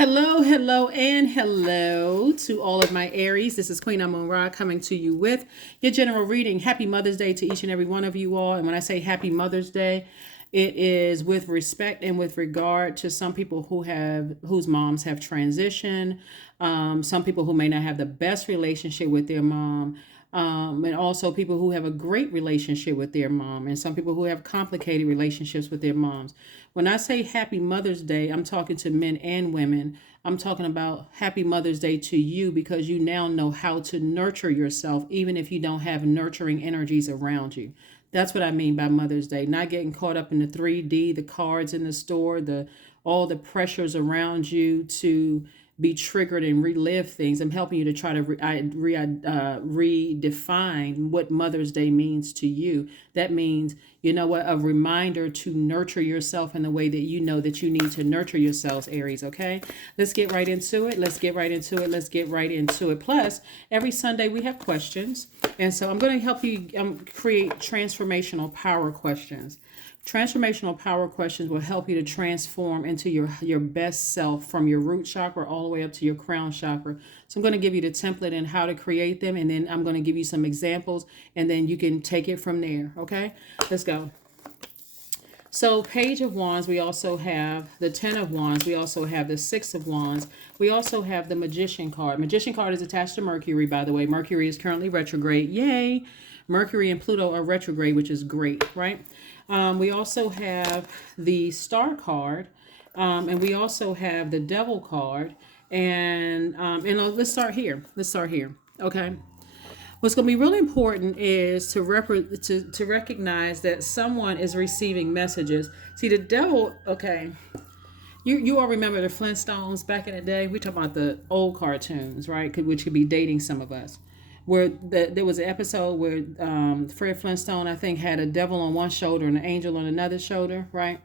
Hello, hello, and hello to all of my Aries. This is Queen Amun-Ra coming to you with your general reading. Happy Mother's Day to each and every one of you all. And when I say Happy Mother's Day, it is with respect and with regard to some people whose moms have transitioned, some people who may not have the best relationship with their mom, and also people who have a great relationship with their mom, and some people who have complicated relationships with their moms. When I say Happy Mother's Day, I'm talking to men and women. I'm talking about Happy Mother's Day to you because you now know how to nurture yourself, even if you don't have nurturing energies around you. That's what I mean by Mother's Day. Not getting caught up in the 3D, the cards in the store, the all the pressures around you to be triggered and relive things. I'm helping you to try to redefine what Mother's Day means to you. That means, you know what, a reminder to nurture yourself in the way that you know that you need to nurture yourselves, Aries, okay? Let's get right into it. Let's get right into it. Let's get right into it. Plus, every Sunday we have questions. And so I'm going to help you create transformational power questions. Transformational power questions will help you to transform into your best self from your root chakra all the way up to your crown chakra. So I'm going to give you the template and how to create them, and then I'm going to give you some examples, and then you can take it from there. Okay, let's go. So Page of Wands, we also have the Ten of Wands. We also have the Six of Wands. We also have the Magician card. Magician card is attached to Mercury, by the way. Mercury is currently retrograde. Yay! Mercury and Pluto are retrograde, which is great, right? We also have the Star card, and we also have the Devil card. And let's start here. Okay. What's going to be really important is to recognize that someone is receiving messages. See, the devil, okay, you all remember the Flintstones back in the day? We talk about the old cartoons, right? Which could be dating some of us. There was an episode where Fred Flintstone, I think, had a devil on one shoulder and an angel on another shoulder, right?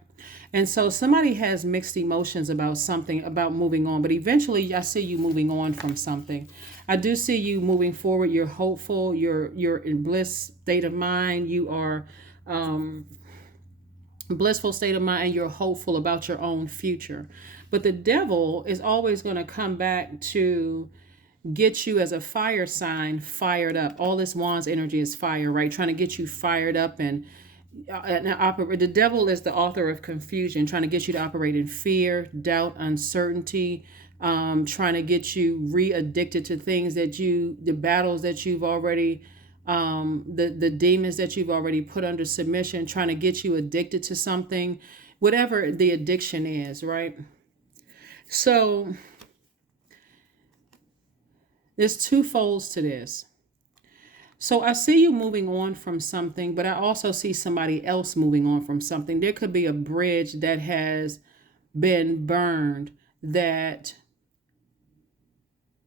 And so somebody has mixed emotions about something, about moving on. But eventually I see you moving on from something. I do see you moving forward. You're hopeful. You're in bliss state of mind. You are blissful state of mind, and you're hopeful about your own future. But the devil is always going to come back to get you as a fire sign fired up. All this Wands energy is fire, right? Trying to get you fired up and operate. The devil is the author of confusion, trying to get you to operate in fear, doubt, uncertainty, trying to get you re-addicted to things the battles that you've already, the demons that you've already put under submission, trying to get you addicted to something, whatever the addiction is, right? So there's two folds to this. So I see you moving on from something, but I also see somebody else moving on from something. There could be a bridge that has been burned, that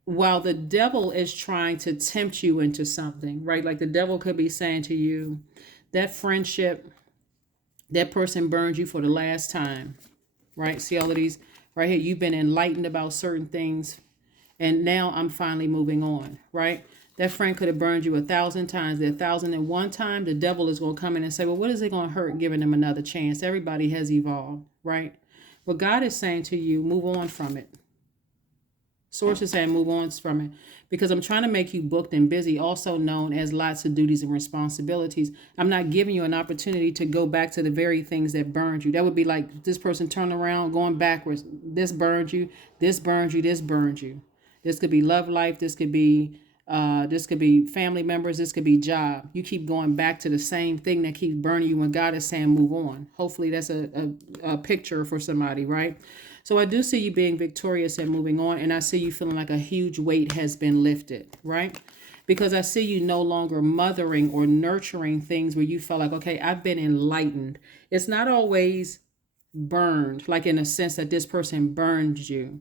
while the devil is trying to tempt you into something, right? Like the devil could be saying to you, that friendship, that person burned you for the last time, right? See all of these right here. You've been enlightened about certain things, and now I'm finally moving on, right? That friend could have burned you 1,000 times. The 1,001 time, the devil is going to come in and say, well, what is it going to hurt giving them another chance? Everybody has evolved, right? What God is saying to you, move on from it. Source is saying move on from it, because I'm trying to make you booked and busy, also known as lots of duties and responsibilities. I'm not giving you an opportunity to go back to the very things that burned you. That would be like this person turning around, going backwards. This burned you, this burned you, this burned you. This could be love life. This could be family members. This could be job. You keep going back to the same thing that keeps burning you when God is saying move on. Hopefully that's a picture for somebody, right? So I do see you being victorious and moving on, and I see you feeling like a huge weight has been lifted, right? Because I see you no longer mothering or nurturing things where you felt like, okay, I've been enlightened. It's not always burned, like in a sense that this person burned you.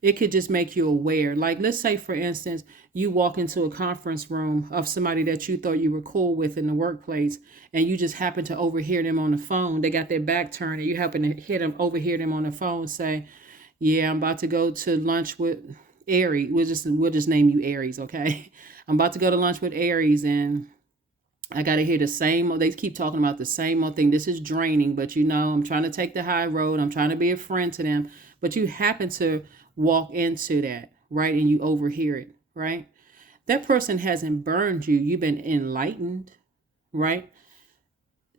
It could just make you aware. Like, let's say, for instance, you walk into a conference room of somebody that you thought you were cool with in the workplace, and you just happen to overhear them on the phone. They got their back turned, and you happen to overhear them on the phone say, yeah, I'm about to go to lunch with Aries. We'll just name you Aries, okay? I'm about to go to lunch with Aries, and I got to hear the same. They keep talking about the same old thing. This is draining, but I'm trying to take the high road. I'm trying to be a friend to them. But you happen to walk into that, right? And you overhear it, right? That person hasn't burned you. You've been enlightened, right?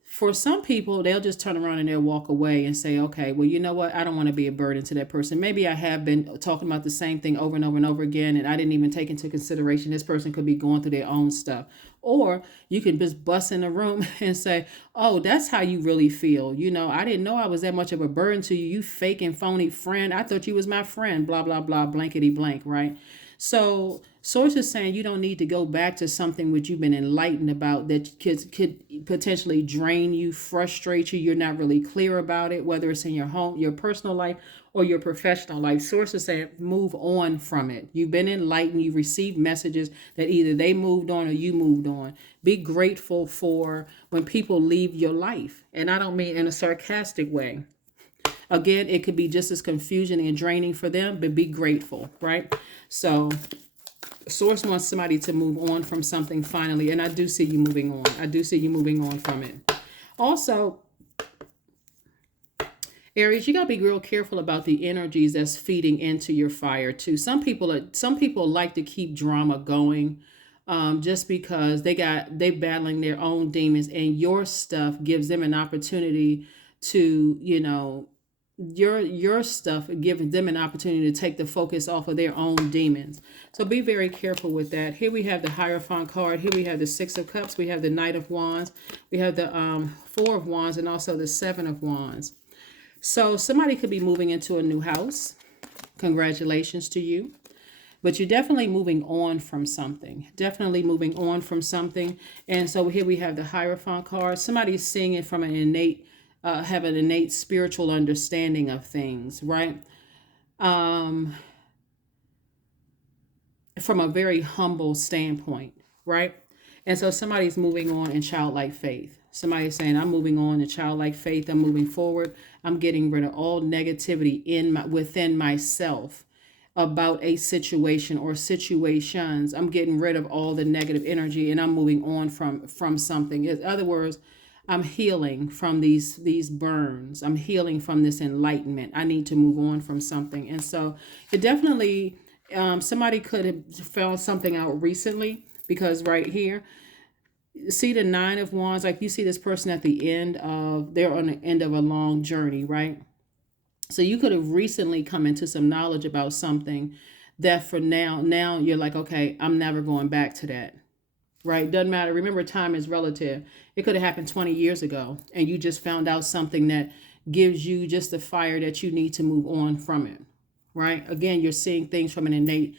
For some people, they'll just turn around and they'll walk away and say, okay, well, you know what? I don't want to be a burden to that person. Maybe I have been talking about the same thing over and over and over again, and I didn't even take into consideration this person could be going through their own stuff. Or you can just bust in the room and say, oh, that's how you really feel. You know, I didn't know I was that much of a burden to you, you fake and phony friend. I thought you was my friend, blah, blah, blah, blankety blank, right? So source is saying you don't need to go back to something which you've been enlightened about that could potentially drain you, frustrate you. You're not really clear about it, whether it's in your home, your personal life, or your professional life. Source is saying move on from it. You've been enlightened. You've received messages that either they moved on or you moved on. Be grateful for when people leave your life. And I don't mean in a sarcastic way. Again, it could be just as confusion and draining for them, but be grateful, right? So source wants somebody to move on from something finally, and I do see you moving on. I do see you moving on from it. Also, Aries, you got to be real careful about the energies that's feeding into your fire too. Some people like to keep drama going, just because they battling their own demons, and your stuff gives them an opportunity to, your stuff giving them an opportunity to take the focus off of their own demons. So be very careful with that. Here we have the Hierophant card. Here we have the Six of Cups. We have the Knight of Wands. We have the Four of Wands, and also the Seven of Wands. So somebody could be moving into a new house. Congratulations to you. But you're definitely moving on from something. Definitely moving on from something. And so here we have the Hierophant card. Somebody's seeing it from an innate, have an innate spiritual understanding of things, right? From a very humble standpoint, right? And so somebody's moving on in childlike faith. Somebody's saying, I'm moving on in childlike faith. I'm moving forward. I'm getting rid of all negativity within myself about a situation or situations. I'm getting rid of all the negative energy, and I'm moving on from something. In other words, I'm healing from these burns. I'm healing from this enlightenment. I need to move on from something. And so it definitely, somebody could have found something out recently, because right here, see the Nine of Wands, like you see this person at the end of, they're on the end of a long journey, right? So you could have recently come into some knowledge about something that for now you're like, okay, I'm never going back to that, right? Doesn't matter. Remember, time is relative. It could have happened 20 years ago, and you just found out something that gives you just the fire that you need to move on from it, right? Again, you're seeing things from an innate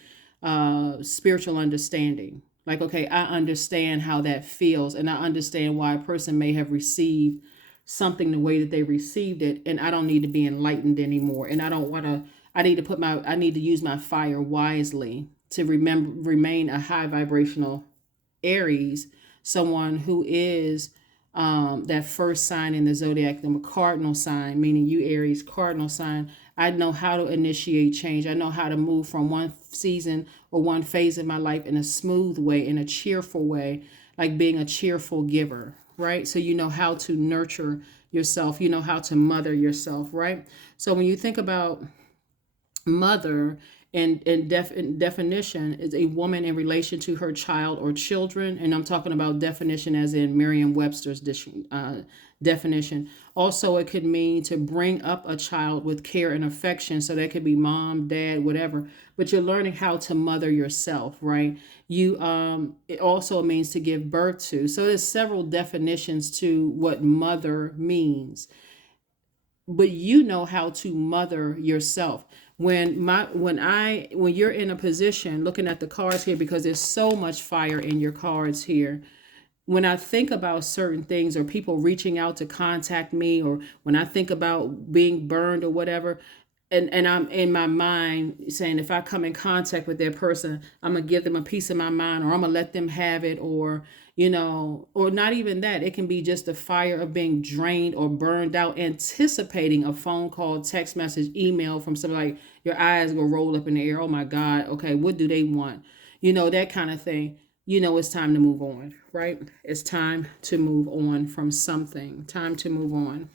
spiritual understanding. Like, okay, I understand how that feels, and I understand why a person may have received something the way that they received it, and I don't need to be enlightened anymore. And I don't want to, I need to use my fire wisely to remain a high vibrational Aries, someone who is that first sign in the Zodiac, the cardinal sign, meaning you Aries, cardinal sign. I know how to initiate change. I know how to move from one season or one phase of my life in a smooth way, in a cheerful way, like being a cheerful giver, right? So you know how to nurture yourself. You know how to mother yourself, right? So when you think about mother, in definition, is a woman in relation to her child or children. And I'm talking about definition as in Merriam-Webster's definition. Also, it could mean to bring up a child with care and affection. So that could be mom, dad, whatever. But you're learning how to mother yourself, right? It also means to give birth to. So there's several definitions to what mother means. But you know how to mother yourself. When you're in a position, looking at the cards here, because there's so much fire in your cards here, when I think about certain things, or people reaching out to contact me, or when I think about being burned or whatever, and I'm in my mind saying, if I come in contact with that person, I'm gonna give them a piece of my mind, or I'm gonna let them have it, or or not even that. It can be just the fire of being drained or burned out, anticipating a phone call, text message, email from somebody. Like, your eyes will roll up in the air. Oh my God. Okay, what do they want? That kind of thing. It's time to move on, right? It's time to move on from something. Time to move on.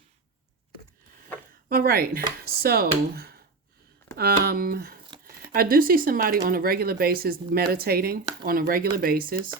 All right. So, I do see somebody on a regular basis meditating on a regular basis.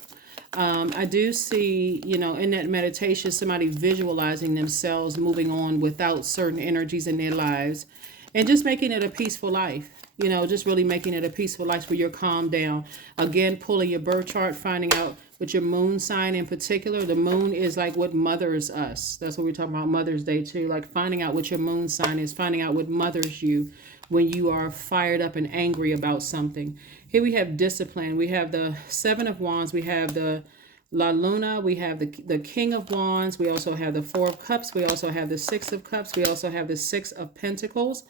I do see, you know, in that meditation, somebody visualizing themselves moving on without certain energies in their lives and just making it a peaceful life. You know, just really making it a peaceful life where you're calmed down. Again, pulling your birth chart, finding out with your moon sign in particular. The moon is like what mothers us. That's what we're talking about Mother's Day too. Like finding out what your moon sign is, finding out what mothers you when you are fired up and angry about something. Here we have discipline. We have the Seven of Wands. We have the La Luna. We have the King of Wands. We also have the Four of Cups. We also have the Six of Cups. We also have the Six of Pentacles.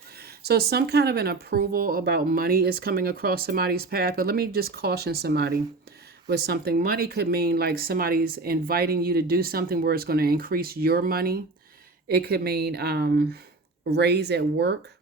So some kind of an approval about money is coming across somebody's path. But let me just caution somebody with something. Money could mean like somebody's inviting you to do something where it's going to increase your money. It could mean raise at work.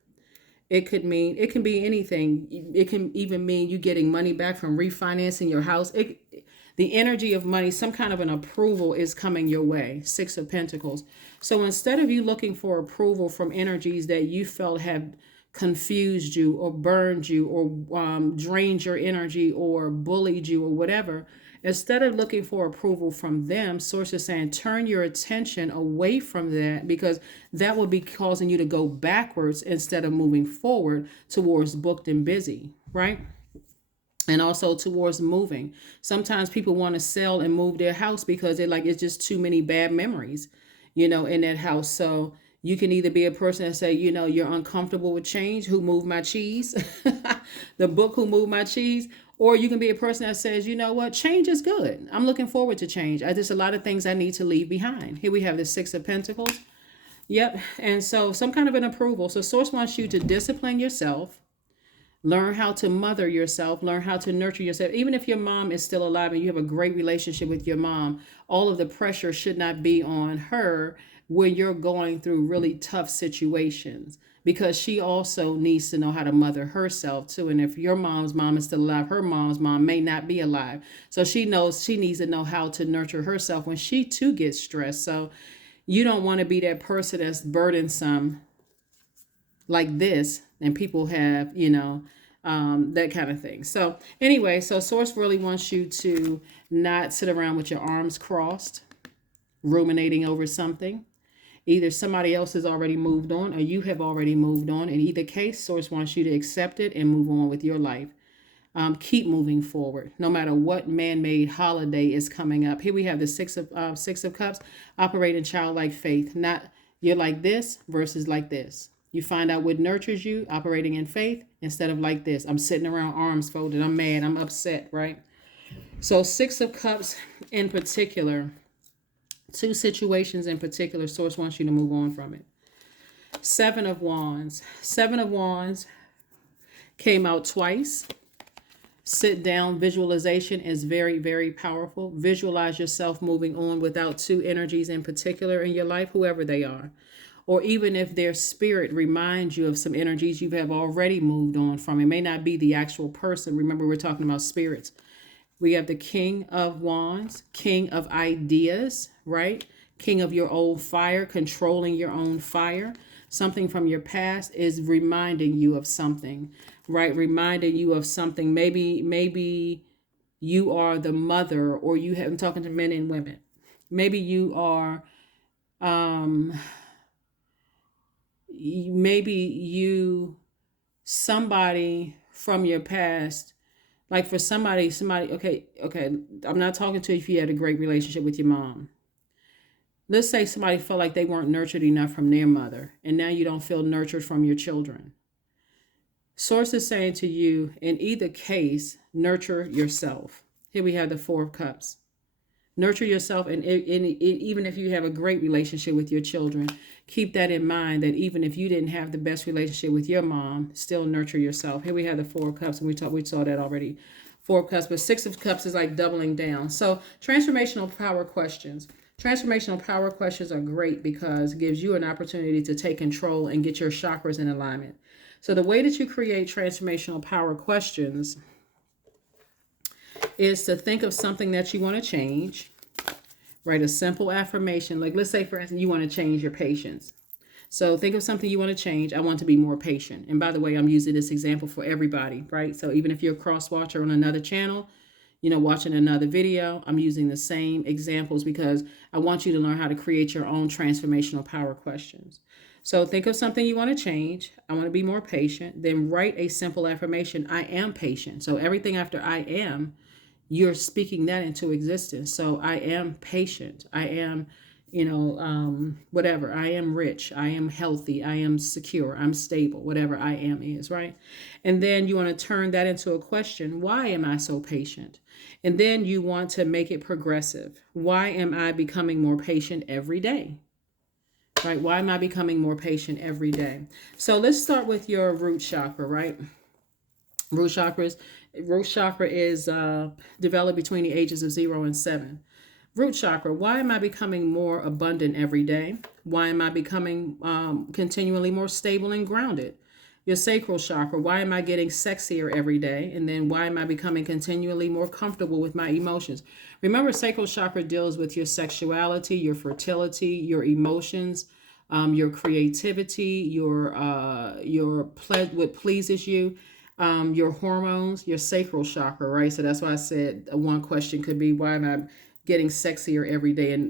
It could mean, it can be anything. It can even mean you getting money back from refinancing your house. The energy of money, some kind of an approval is coming your way. Six of Pentacles. So instead of you looking for approval from energies that you felt have confused you or burned you or drained your energy or bullied you or whatever, instead of looking for approval from them, Source is saying turn your attention away from that, because that will be causing you to go backwards instead of moving forward towards booked and busy, right? And also towards moving. Sometimes people want to sell and move their house because they're like, it's just too many bad memories, you know, in that house. So you can either be a person that say, you know, you're uncomfortable with change. Who moved my cheese? The book, Who Moved My Cheese? Or you can be a person that says, you know what, change is good. I'm looking forward to change. There's a lot of things I need to leave behind. Here we have the Six of Pentacles. Yep. And so some kind of an approval. So Source wants you to discipline yourself. Learn how to mother yourself. Learn how to nurture yourself. Even if your mom is still alive and you have a great relationship with your mom, all of the pressure should not be on her when you're going through really tough situations, because she also needs to know how to mother herself too. And if your mom's mom is still alive, her mom's mom may not be alive. So she knows she needs to know how to nurture herself when she too gets stressed. So you don't want to be that person that's burdensome like this, and people have, you know, that kind of thing. So anyway, so Source really wants you to not sit around with your arms crossed, ruminating over something. Either somebody else has already moved on or you have already moved on. In either case, Source wants you to accept it and move on with your life. Keep moving forward, no matter what man-made holiday is coming up. Here we have the Six of Cups, operate in childlike faith. Not you're like this versus like this. You find out what nurtures you, operating in faith, instead of like this. I'm sitting around arms folded. I'm mad. I'm upset, right? So Six of Cups in particular, two situations in particular, Source wants you to move on from it. Seven of Wands. Seven of Wands came out twice. Sit down visualization is very, very powerful. Visualize yourself moving on without two energies in particular in your life, whoever they are. Or even if their spirit reminds you of some energies you have already moved on from. It may not be the actual person. Remember, we're talking about spirits. We have the King of Wands, King of Ideas, right? King of your old fire, controlling your own fire. Something from your past is reminding you of something, right? Reminding you of something. Maybe you are the mother, or you have, I'm talking to men and women. Maybe you are, somebody from your past, like for somebody, okay, I'm not talking to if you had a great relationship with your mom. Let's say somebody felt like they weren't nurtured enough from their mother, and now you don't feel nurtured from your children. Source is saying to you, in either case, nurture yourself. Here we have the Four of Cups. Nurture yourself, and even if you have a great relationship with your children, keep that in mind, that even if you didn't have the best relationship with your mom, still nurture yourself. Here we have the Four of Cups, and we saw that already. Four of Cups, but Six of Cups is like doubling down. So transformational power questions. Transformational power questions are great because it gives you an opportunity to take control and get your chakras in alignment. So the way that you create transformational power questions is to think of something that you want to change. Write a simple affirmation. Like, let's say, for instance, you want to change your patience. So think of something you want to change. I want to be more patient. And by the way, I'm using this example for everybody, right? So even if you're a cross watcher on another channel, watching another video, I'm using the same examples because I want you to learn how to create your own transformational power questions. So think of something you want to change. I want to be more patient. Then write a simple affirmation. I am patient. So everything after I am, you're speaking that into existence. So I am patient. I am, whatever. I am rich. I am healthy. I am secure. I'm stable. Whatever I am is, right? And then you want to turn that into a question. Why am I so patient? And then you want to make it progressive. Why am I becoming more patient every day? Right? Why am I becoming more patient every day? So let's start with your root chakra, right? Root chakra is developed between the ages of 0 and 7. Root chakra, why am I becoming more abundant every day? Why am I becoming continually more stable and grounded? Your sacral chakra, why am I getting sexier every day? And then why am I becoming continually more comfortable with my emotions? Remember, sacral chakra deals with your sexuality, your fertility, your emotions, your creativity, what pleases you, your hormones, your sacral chakra, right? So that's why I said one question could be, why am I getting sexier every day? And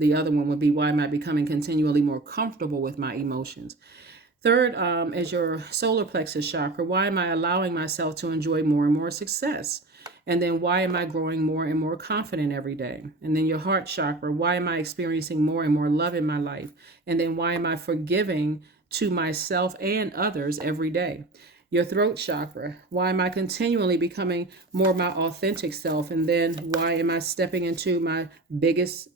the other one would be, why am I becoming continually more comfortable with my emotions? Third is your solar plexus chakra. Why am I allowing myself to enjoy more and more success? And then why am I growing more and more confident every day? And then your heart chakra. Why am I experiencing more and more love in my life? And then why am I forgiving to myself and others every day? Your throat chakra. Why am I continually becoming more my authentic self? And then why am I stepping into why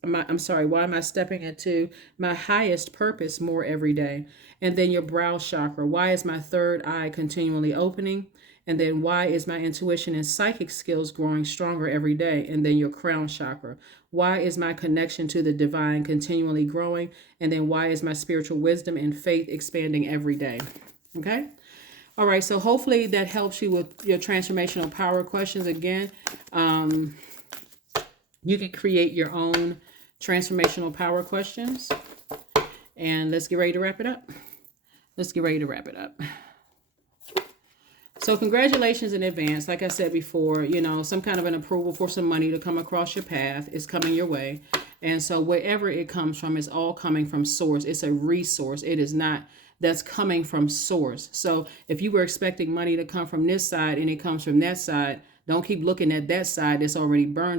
am I stepping into my highest purpose more every day? And then your brow chakra. Why is my third eye continually opening? And then why is my intuition and psychic skills growing stronger every day? And then your crown chakra. Why is my connection to the divine continually growing? And then why is my spiritual wisdom and faith expanding every day? Okay? All right, so hopefully that helps you with your transformational power questions. Again, you can create your own transformational power questions. And let's get ready to wrap it up. So congratulations in advance. Like I said before, some kind of an approval for some money to come across your path is coming your way. And so wherever it comes from, it's all coming from source. It's a resource. It is not that's coming from source. So if you were expecting money to come from this side and it comes from that side, don't keep looking at that side that's already burned